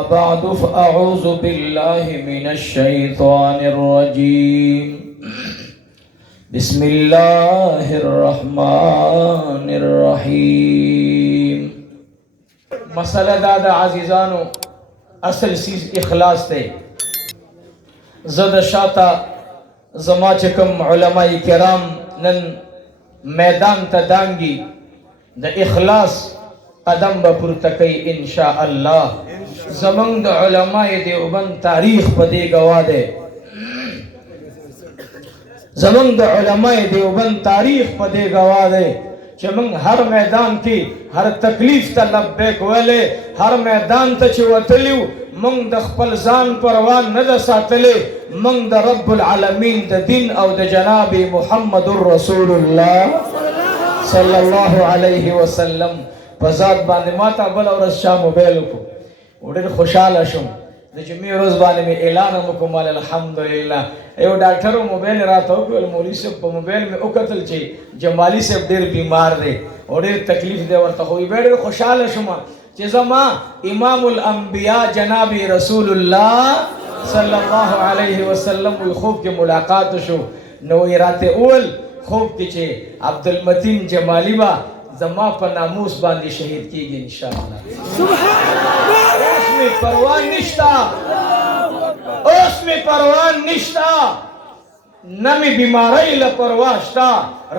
أما بعد فأعوذ بالله من الشيطان الرجيم بسم الله الرحمن الرحيم. مسئلہ دادا عزیزانو اصل چیز اخلاص تے زد شاتا زما چکم علماء کرام نن میدان تا دانگی دا اخلاص قدم بپرتکی انشاءاللہ. زمان دا علماء دیوبند تاریخ پا دے گوا دے زمان دا علماء دیوبند تاریخ پا دے گوا دے چھ من ہر میدان کی ہر تکلیف تا لبیک ویلے ہر میدان تا چھ وطلیو من دا خپل زان پروان ندہ ساتلے من دا رب العالمین دا دین او دا جناب محمد الرسول اللہ صلی اللہ علیہ وسلم پزاد باندې ماتا بل ورځ شا موبایل کو ډېر خوشاله شوم. د جمعې ورځ باندې مې اعلان وکړ الحمدلله. یو ډاکټر موبایل راته وکړ مولوي صاحب په موبایل مې وکتل چې جمالي صاحب ډېر بیمار دی او ډېر تکلیف دی ورته خو ډېر خوشاله شوم چې زما امام الانبیاء جناب رسول الله صلی الله علیه وسلم وی خوب کې ملاقات شو نو یې راته اول خوب کې چې عبدالمتین جمالی با زما پر ناموس باندې شہید کی گئی انشاءاللہ. اس میں پروان نشتا اس میں پروان نشتا نمی بیماری لپرواشتا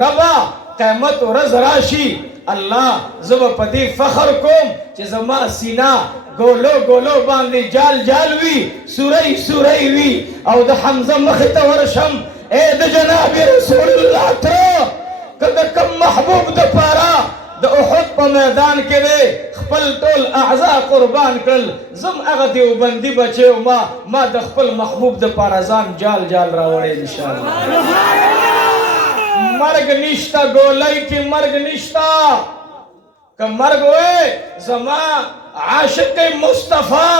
ربا قیمت و رز راشی اللہ زب پدی فخر کوم چی زما سینا گولو گولو باندې جال جال وی سوری سوری وی او د حمزه مخت ورشم اے د جناب رسول اللہ تو کده کم محبوب د پارا د احد په میدان کې دی خپل ټول اعضاء قربان کړل زم هغه دیوبندي بچو ما د خپل محبوب د پارا ځان جال جال راوړی انشاءالله. مرګ نشتا ګولۍ کې مرګ نشتا که مرګ وې زما عاشق مصطفی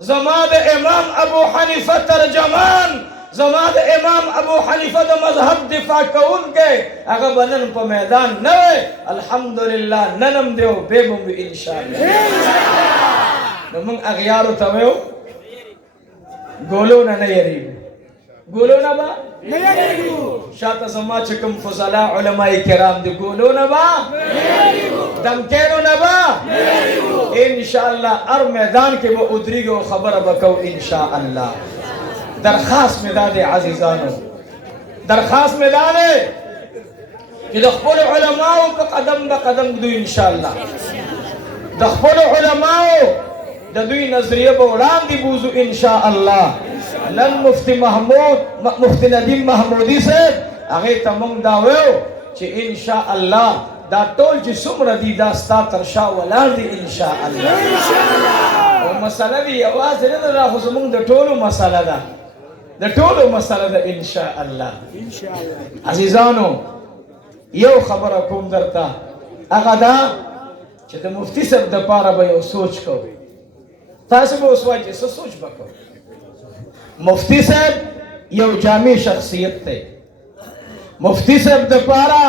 زما د امام ابو حنیفه ترجمان زما د امام ابو حنیفه د مذهب دفاع کون کے اگر بنن پا میدان نوے الحمدللہ ننم دیو بیبم بی انشاءاللہ. نمون اغیارو تاویو گولو نا نیریگو گولو نا با نیریگو شاعت زما چکم فضلاء علماء کرام دی گولو نا با نیریگو دمکینو نا با نیریگو انشاءاللہ ار میدان کے وہ ادریگو خبر بکو انشاءاللہ. درخواست میں دادے عزیزانو درخواست میں دادے کہ دخپل علماء کا قدم با قدم دو انشاءاللہ دخپل علماء دوی نظریہ بولان دی بوزو انشاءاللہ. نن مفتی محمود مفتی ندیم محمودی سے اگے تمام داویو چی انشاءاللہ دا ٹول چی سمر دی داستا ترشا ولان دی انشاءاللہ. و مسئلہ دی آواز ندر را خزمون دا ٹولو مسئلہ دا دا ټولو مسئله ده انشاءاللہ. عزیزانو یو خبره کوم درته هغه دا چې د مفتی صاحب د پاره به یو سوچ کوو. تاسو به اوس وایئ چې څه سوچ به کوو. مفتی صاحب یو جامع شخصیت دی. مفتی صاحب د پاره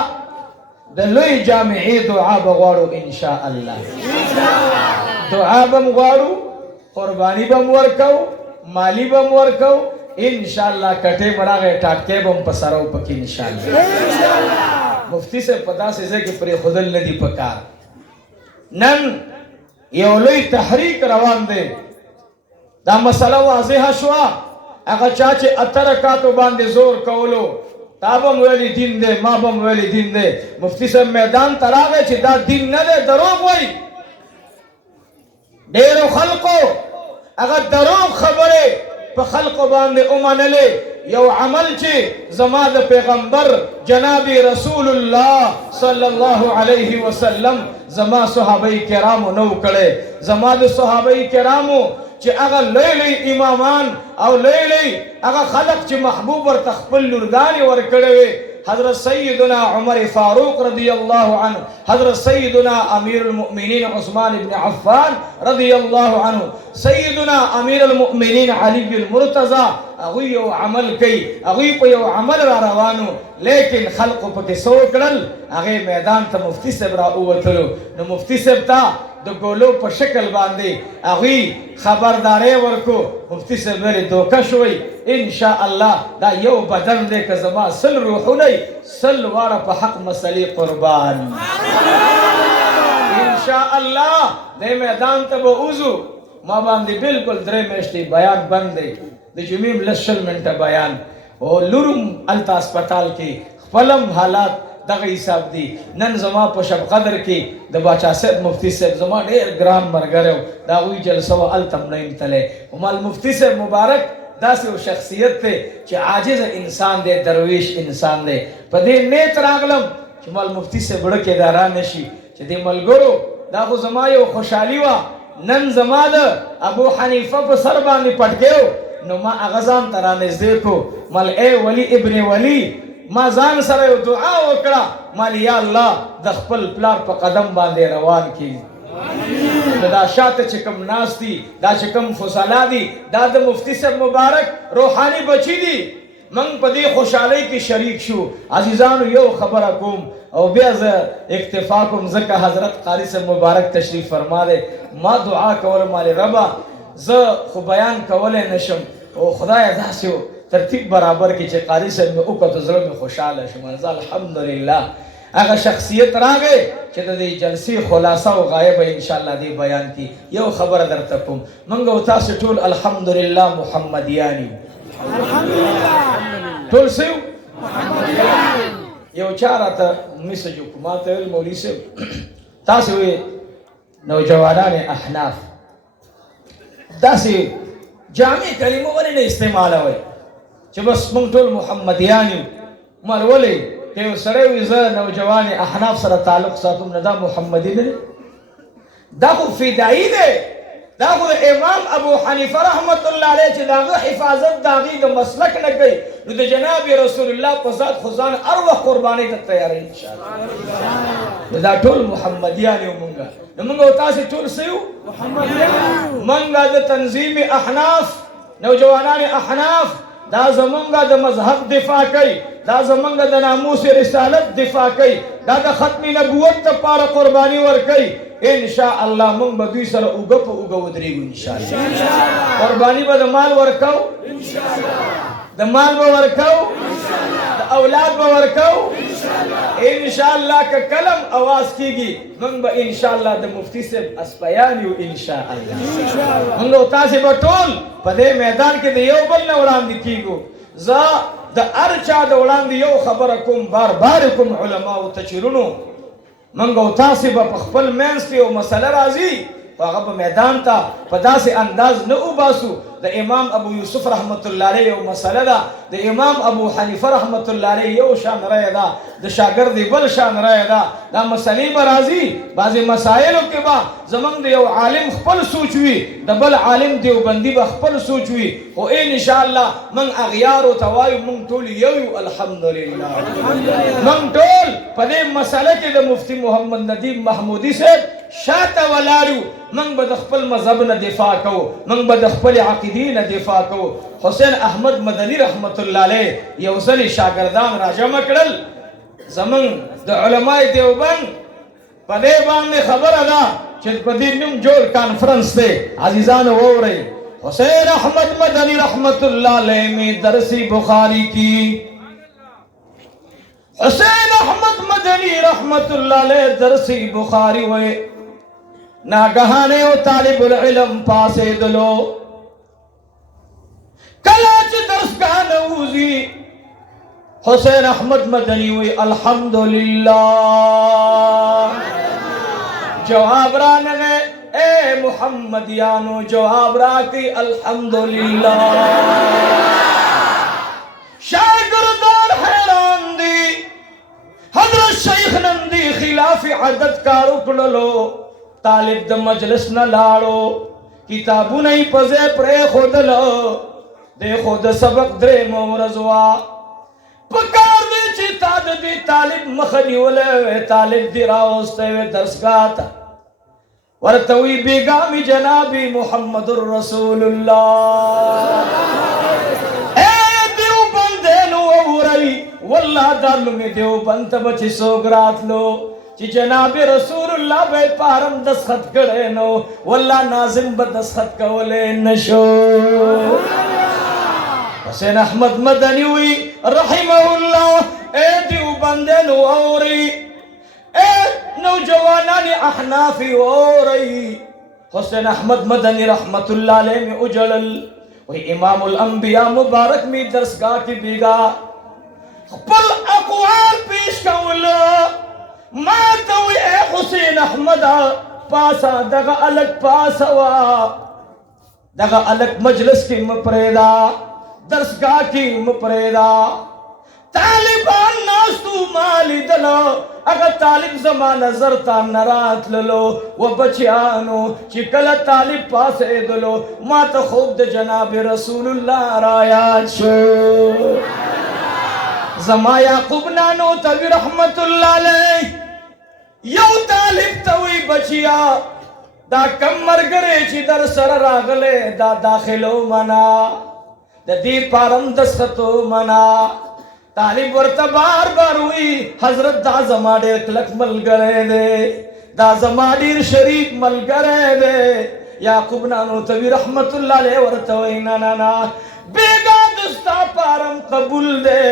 د لوی جامعې دعا به غواړو انشاءاللہ. دعا به م غواړو قربانی به م ورکوو مالی به م ورکوو انشاءاللہ. کٹے بڑا گئے ٹاکے بم پسراو پکی انشاءاللہ. مفتی سے پتا سے کہ پری خودل ندی پکار نن یولوی تحریک روان دے دا مسئلہ واضح شوا اگا چاچے اترکاتو باندے زور کولو تابم ویلی دین دے ما بم ویلی دین دے. مفتی سے میدان تراغے چی دا دین ندے دروغ وی دیرو خلقو اگر دروغ خبرے پا خلق باندے امانلے یو عمل چی زما دا پیغمبر جناب رسول اللہ صلی اللہ علیہ وسلم زما صحابہ کرامو نو کڑے. زما دا صحابہ کرامو چی اگر لئی لئی امامان او لئی لئی اگر خلق چی محبوب ور تخپل لرگانی ور کڑے وے حضرت سیدنا عمر فاروق رضی اللہ عنہ حضرت سیدنا امیر المؤمنین عثمان بن عفان رضی اللہ عنہ سیدنا امیر المؤمنین علی المرتضی اغوی یو عمل کئی اغوی پا یو عمل را روانو لیکن خلق پا کسو کرل اغی میدان تا مفتی صاحب را اوتلو نو مفتی صاحب تا د ګولو په شکل باندې هغوی خبرداری ورکو مفتی صاحب ولې دوکه شوی ان شاء الله دا یو بدن دی که زما سل روحونه سل واره په حق مسلې قربان ان شاء الله دې میدان ته به وځو ما باندې بالکل 3 میاشتې بیان بند دی د جمعې لس شل منټه بیان او لورم هلته هسپتال کې خپلم حالات دغه حساب دی نن زما په شب قدر کې د باچا صاحب مفتی صاحب زما ډېر ګران ملګری و د هغوی جلسه وه هلته هم نه یم تلی همال مفتی صاحب مبارک داسې یو شخصیت دی چې عاجز انسان دی درویش انسان دی په دې نیت راغلم چې مال مفتی صاحب وړه کې دا را نشي چې دې ملګرو دا خو زما یو خوشحالي وه نن زما د ابو حنیفه په سر باندې پټکیو نو ما هغه ځان ته رانږدې کړو مال ای ولی ابن ولی ما ځان سره یو دعا وکړه مال یا الله د خپل پلار په قدم باندې روان کړي دا شاته چې کوم ناست دي دا چې کوم فضلا دي دا د مفتی صاحب مبارک روحاني بچي دي موږ په دې خوشحالۍ کې شریک شو عزیزانو یو خبره کوم او بیا زه اکتفا کوم ځکه حضرت قاری صاحب مبارک تشریف فرما دی ما دعا کوله مال ربا زه خو بیان کولی نشم او خدای داسې ترتیب برابر کې چې قاری صاحب مې وکړه زړه مې خوشحاله شوم زه الحمدلله هغه شخصیت راغی چې د دې جلسې خلاصه او غایه به انشاءالله دې بیان کی یو خبره درته کوم موږ او تاسو ټول الحمدلله محمدیان ټول سیو یو چا راته میسج وکړو ما ته ویل مولوي صاحب تاسو نوجوانان احناف داسې جامع کلمه ولې نه استعمالوئ چې بس موږ ټول محمدیان یو مال ولې که یو سړی وي زه نوجوان احناف سره تعلق ساتم نه دا محمدي نه دی دا خو فدایي دی دا خو د امام ابو حنیفه رحمت الله علیه چې د هغه حفاظت د هغې د مسلک نه کوي نو د جناب رسول الله په ذات خو ځان هر وخت قربانۍ ته تیاروي انشاءالله نو دا ټول محمدیان یو مونږ نو مونږ او تاسې ټول څه یو محمدیان مونږ د تنظیم احناف نوجوانان احناف دا زمونږ د مذهب دفاع کوي دا زمونږ د ناموس رسالت دفاع کوي دا د ختم نبوت لپاره قرباني ورکوي ان شاء الله مونږ به دوی سره اوږه په اوږه ودرېږو ان شاء الله قرباني به د مال ورکو د مال به ورکو د اولاد به ورکو ان شاء الله که کلم اواز کیږي مونږ به ان شاء الله د مفتی صاحب اسپیان یو ان شاء الله مونږ او تاسې به ټول په دې میدان کې د یو بل نه وړاندې کیږو زه د هر چا د وړاندې یو خبره کوم بار بار کوم علماو ته چې رونو مونږ او تاسې به په خپل منځ کې یو مسله راځي هغه به میدان ته په داسې انداز نه وباسو د امام ابو یوسف رحمت الله علیه یو مسله ده د امام ابو حنیفه رحمت الله علیه یو شان رایه ده د شاګرد بل شان رایه ده دا مسلې به راځي بعضې مسایلو کې به زمونږ د یو عالم خپل سوچ وي د بل عالم دیوبندي به خپل سوچ وي خو ان شاء الله موږ اغیارو ته وایو موږ ټول یو یو الحمدلله موږ ټول په دې مسله کې د مفتی محمد ندیم محمودي صاحب شاته ولاړو موږ به د خپل مذهب نه دفاع کوو موږ به د خپل عقیدې نه دفاع کوو حسین احمد مدني رحمت الله علیه یو ځلې شاګردان راجمع کړل زمونږ د علماء دیوبند په دې باندې خبره ده چې په دې نوم جوړ کانفرنس دی عزیزانو واورئ حسین احمد مدنی رحمت اللہ علیہ میں درس بخاری کی حسین احمد مدنی رحمت اللہ علیہ درس بخاری ہوئے ناگہانے و طالب العلم پاسے دلو کلاچ درس کا نوزی حسین احمد مدنی ہوئی الحمدللہ جواب رانگے اے محمدیانو جواب راکی الحمدللہ شاگردان حیران دی حضرت شیخ نندی خلاف عدد کا رکڑلو طالب د مجلس نہ لاڑو کتابو نہیں پزے پرے خود لو دے خود سبق درے مورزوا پکار دے چی تاد دی طالب مخنی ولے طالب دی راوستے وے درسگاہ تا ورتوی بیگامی جنابی محمد الرسول اللہ اے دیو بندے نو اورائی واللہ دارلو میں دیو بند بچی سوگرات لو چې جناب رسول الله به پارم دستخط کړي نو والله ناظم به دستخط کولې نشو. حسین احمد مدنی وی رحمه الله اے دیوبندن اوري اے نوجوانان احناف اوري. حسین احمد مدنی رحمت الله علیہ میں اجلل وی امام الانبیاء مبارک می درسگاہ کی بیگا خپل اقوال پیش کولا ما توی اے حسین احمد پاسا دغا الگ پاسوا دغا الگ مجلس کی مپریدا درسگاہ کی مپریدا طالبان ناستو مالی دلو اگر طالب زمان نظر تا نرات للو و بچیانو چکل طالب پاسے دلو ما تا خوب دا جناب رسول اللہ رایات شو. زما یعقوب نانو تاوی رحمت اللہ علیہ یو طالب تاوی بچیا دا کم مرگرے چی در سر راغلے دا داخلو منا دا دی پارم دستو منا. طالب ورطا بار بار ہوئی حضرت دا زما دیر کلک مل گرے دے دا زما دیر شریف مل گرے دے. یعقوب نانو تاوی رحمت اللہ علیہ ورطا ہوئی نا بیگا دستا پارم قبول دے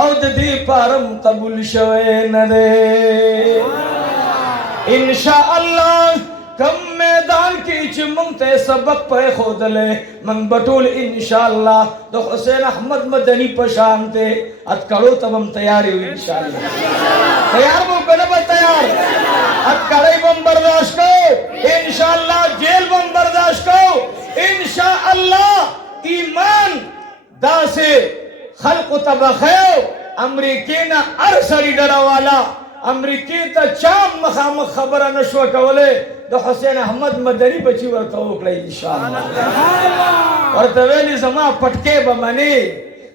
او دی پارم قبول شوئے ندے. انشاءاللہ کم میدان کی چی منگتے سبق پہ خود لے منگ بطول انشاءاللہ دو حسین احمد مدنی پشانتے ات کڑو تب ہم تیاری ہوئی انشاءاللہ. تیار وہ کنبا تیار ات کڑی بم برداشت کو انشاءاللہ جیل بم برداشت کو انشاءاللہ. ایمان دا سے خلق تبخیو امریکی نا ارسلی ڈراوالا امریکی تا چام مخام خبر نشو کولے دا حسین احمد مدنی بچی ورطا اوکڑا انشاءاللہ. ورطا ویلی زما پٹکے بمانی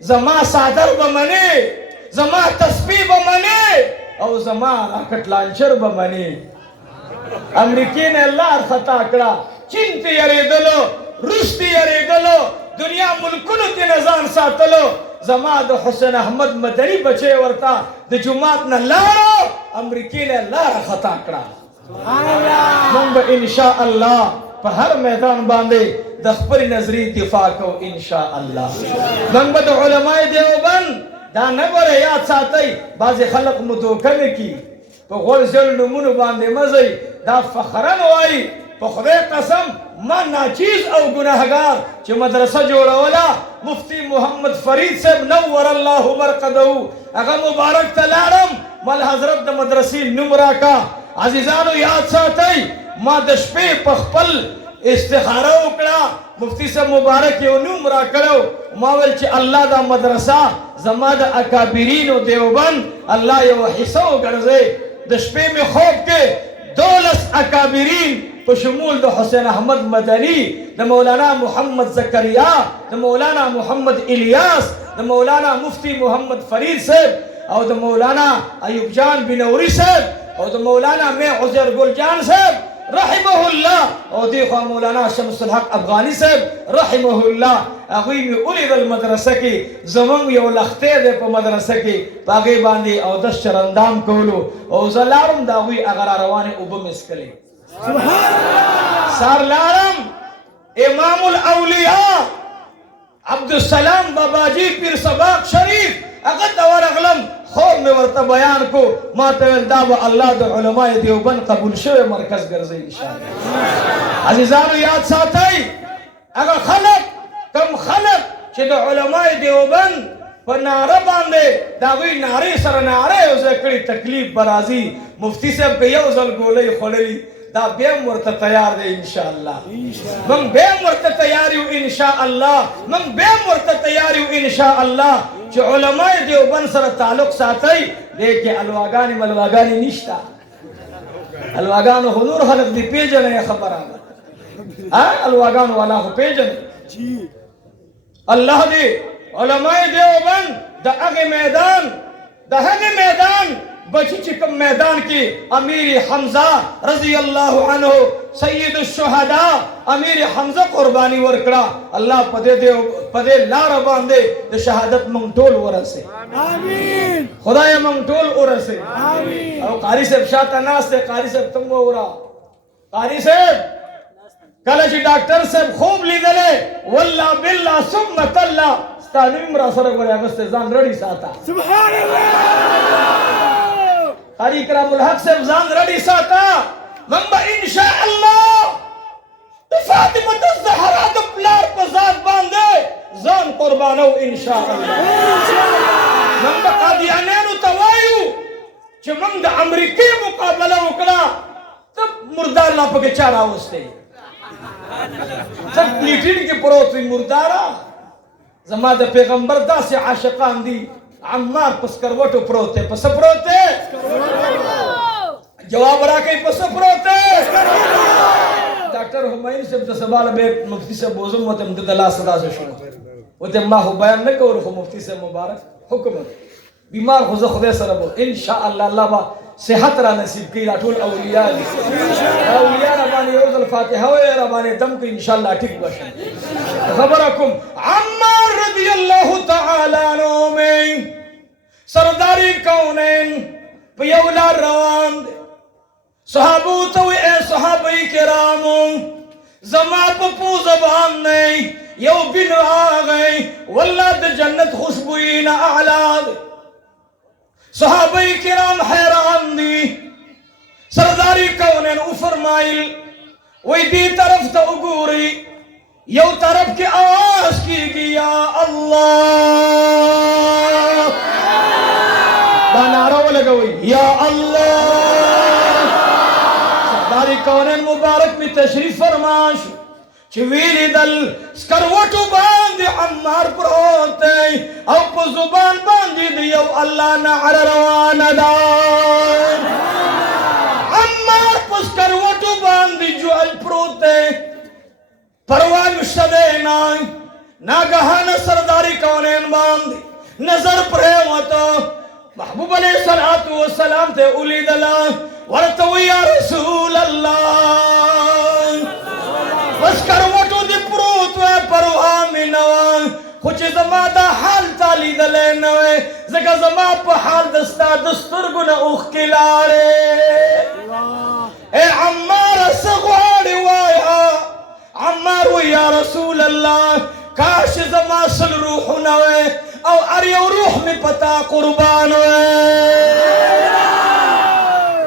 زما سادر بمانی زما تسبیح بمانی او زما راکٹ لانچر بمانی. امریکی نے اللہ خطا کرا چینتی یری دلو رشتی یری دلو دنیا ملکنو تی نظام ساتلو زما دا حسین احمد مدنی بچے ورطا دا جماعت نا لارو امریکی نے لار خطا کرا. من با انشاءاللہ پا ہر میدان باندے دخپری نظری اتفاق کو انشاءاللہ. من با دا علماء دیوبند دا نگور یاد ساتھئی بازی خلق مدوکن کی پا غور زل نمون باندے مزئی دا فخرن وائی پا خدای قسم ما ناچیز او گناہگار چی مدرسہ جوڑا ولا مفتی محمد فرید صاحب نور اللہ برقدہو اگر مبارک تلارم مال حضرت دا مدرسی نمرہ کا عزیزانو یاد ساتھئی ما دشپے پخپل استخارہ اکڑا مفتی صاحب مبارک یو نمرہ کرو ماول چی اللہ دا مدرسہ زما دا اکابرین و دیوبند اللہ یو حصہ گرزے دشپے میں خوب کے 12 اکابرین پشمول دا حسین احمد مدنی دا مولانا محمد زکریہ دا مولانا محمد الیاس دا مولانا مفتی محمد فرید صاحب او دا مولانا ایوب جان بنوری صاحب او دا مولانا میں عزیر گل جان صاحب رحمہ اللہ او دیخوا مولانا شمس الحق افغانی صاحب رحمہ اللہ اگوی میں اولی دل مدرسہ کی زمان یو لختے دے پا مدرسہ کی پاگی باندی او 10 چرندام کولو او زلارم دا اگوی اگر آروانی اوبم اسکلی سار لارم امام الاولیاء عبدالسلام بابا جی پیر سباق شریف اگر دوار اغلم خوب میں ورطا بیان کو ما تول دابا اللہ دا علماء دیوبند قبول شوئے مرکز گرزی انشاءاللہ. عزیزانو یاد ساتھائی اگر خلق کم خلق چی دا علماء دیوبند پا نعرہ باندے داوی نعرے سر نعرے اسے کڑی تکلیف برازی مفتی صاحب کے یوزل گولے خللی دا بیم ورطا تیار دے انشاءاللہ. من بیم ورطا تیاریو انشاءاللہ من بیم ورطا تیاریو انشاءاللہ چو علماء دیوبند سر تعلق ساتھائی دیکھے الواگانی ملواگانی نشتا الواگانو حضور خلق دی پیجن ہے خبر آگا الواگانو والا خو پیجن اللہ دی علماء دیوبند دا اگے میدان बची चिकम मैदान की अमीर हमजा रजी अल्लाह अन्हु सय्यद शुहदा अमीर हमजा कुर्बानी वर्कड़ा अल्लाह पदे लार बांधे द शहादत मंगटोल वरसे आमीन खुदाया मंगटोल वरसे आमीन। और कारी साहब शातनास से कारी साहब तुम वरा कारी साहब कलची डॉक्टर साहब खूब लीदले वल्ला बिल्ला सुम्मा तल्ला स्तानिम रासर बरे अगस्ते जान रडी साता सुभान अल्लाह कारी इकरामुल हक साहब जान रडी साता मंबा इंशाअल्लाह तो फातिमा ज़हरा तो प्लार पजात बांधे जान कुर्बानो इंशाअल्लाह मंबा कादियानेनु तवायु च मंग अमेरिकी मुकाबला उकड़ा तब मुर्दार ना पके चारा वस्ते सब प्लीटिन के परोत मुर्दारा जमा द पैगंबर दा से आशिकान दी अम्मार पसकरवटो प्रोते पस प्रोते जवाब राके पस प्रोते डॉक्टर हुमायूं से सवाल में मुफ्ती से बोजुम मत दला सदा से शुरू वो ते मां हो बयान न करो मुफ्ती से मुबारक हुक्म बीमार हो खुदा सरब इंशाअल्लाह अल्लाह बा सेहत रा नसीब की राठुल औलिया औलिया रबानी रोज़ फातिहा व रबानी दम को इंशाअल्लाह ठीक बशे खबरकुम अम्मार रदियल्लाहु तआला अन्हु में सरदारी कौनैन पयौला रवान सहाबू तो ए सहाबई किरामो जमा पपू जबान नहीं यो बिन आ गए वल्लाह द जन्नत खुशबुई ना आलाद सहाबई किराम हैरान दी सरदारी कौनैन उफरमाइल वही दी तरफ तो उगूरी यो तरफ की आवाज की गया अल्लाह नारा लगा हुई या अल्लाह सरदारी कौनैन मुबारक में तशरीफ फरमाश चवीली दल स्करवटो बांध अम्मार पर होते अब को जुबान बांधी दियो अल्लाह ना रवाना दा अम्मार पर स्करवटो बांधी जो अल प्रोते परवान शदे ना गहाना सरदारी कौनैन बांध नजर परे मतो महबूब अलैहिस्सलातु वस्सलाम थे उली दला वरतो या रसूल अल्लाह बस करवटो दे प्रोत वे परवा मिनवा कुछ जमा दा हाल ताली दले नवे जगा जमा प हाल दस्ता दस्तुर गुना उख किलारे ए अम्मार सगवाड़ी वाया अम्मार वो या रसूल अल्लाह काश जमा सल रूह नवे औ अरियो रूह में पता कुर्बान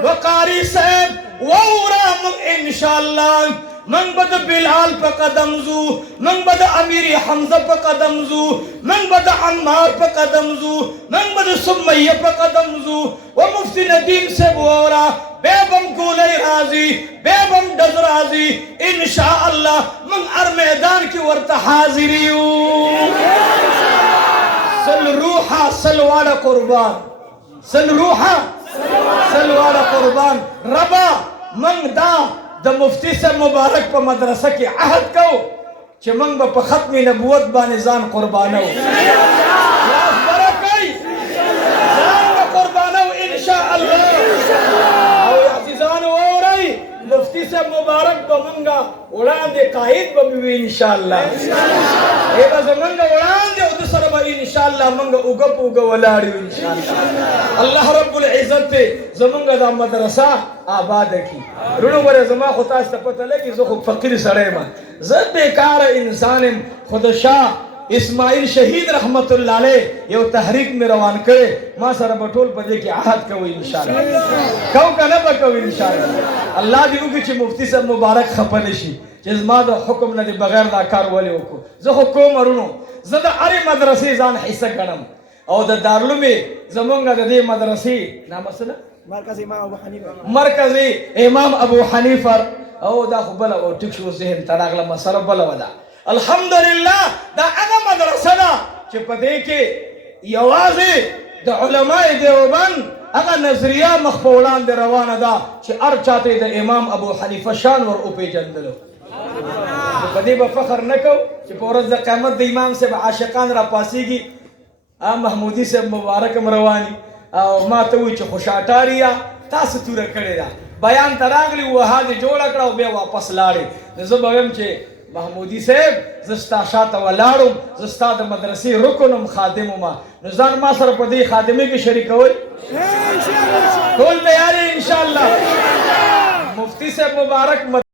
वकारी साहब वौरा मंग इंशाअल्लाह मंग बद बिलाल पर कदम जू मंग बद अमीर हमजा पर कदम जू मंग बद अम्मार पर कदम जू मंग बद सुमैया पर कदम जू वो मुफ्ती नदीम से वौरा बेबम गोले राजी बेबम डज राजी इंशाअल्लाह मंग अर मैदान की वर्ता हाजिरी सल रूहा सलवाड़ा कुर्बान सल रूहा सलवाड़ा कुर्बान रबा मंग दा द मुफ्ती से मुबारक पर मदरसा की अहद को चे मंग ब खत्म नबूवत बाने जान कुर्बानो लाख बरकई जान ब कुर्बानो इंशाअल्लाह और अजीजान और आई मुफ्ती से मुबारक ब मंगा उड़ान दे कायद ब भी इंशाअल्लाह ए बस मंगा उड़ान दे उद सरब इंशाअल्लाह मंगा उगप उग वलाड़ी इंशाअल्लाह अल्लाह रब्बुल इज्जत पे जमंगा दा मदरसा आबाद की रुणो बरे जमा खुदा पता लगे जो फकीर सड़े मा जब बेकार इंसान खुद शाह इस्माइल शहीद रहमतुल्लाह अलैह यो तहरीक में रवान करे मां सर बटोल पदे की आहद को इंशाअल्लाह कौ का न बको इंशाअल्लाह अल्लाह दी उगी ची मुफ्ती से मुबारक खपनशी जिसमा द हुक्म न दे बगैर दा कार वाले को जो हुकुम अरुनो जदा अरे मदरसे जान हिस्सा गणम और द दारुल में जमंगा दे मदरसे नाम असला मरकजी इमाम अबू हनीफा او دا خو بل او ټیک شو ذهن تراغله مسله بل ودا الحمدلله دا هغه مدرسه ده چې په دې کې یوازې د علماء دیوبند هغه نظریه مخفولان دی روانه ده چې هر چاته د امام ابو حنیفه شان ور او پیژندلو په دې به فخر نکو چې په ورځ د قیامت د امام صاحب عاشقان را پاسيږي محمودي صاحب مبارک رواني او ما ته وایي چې خوشاټاریا تاسو توره کړې ده بیان ته راغلي وها دې جوړه کړه او بیا واپس لاړې نو زه به وایم چې محمودي صاحب زه ستا شاته ولاړم زه ستا د مدرسې رکن یم خادم یم نو ځان ما سره په دې خادمۍ کې شریکوئ ټول تیار یې انشاءالله مفتی صاحب مبارک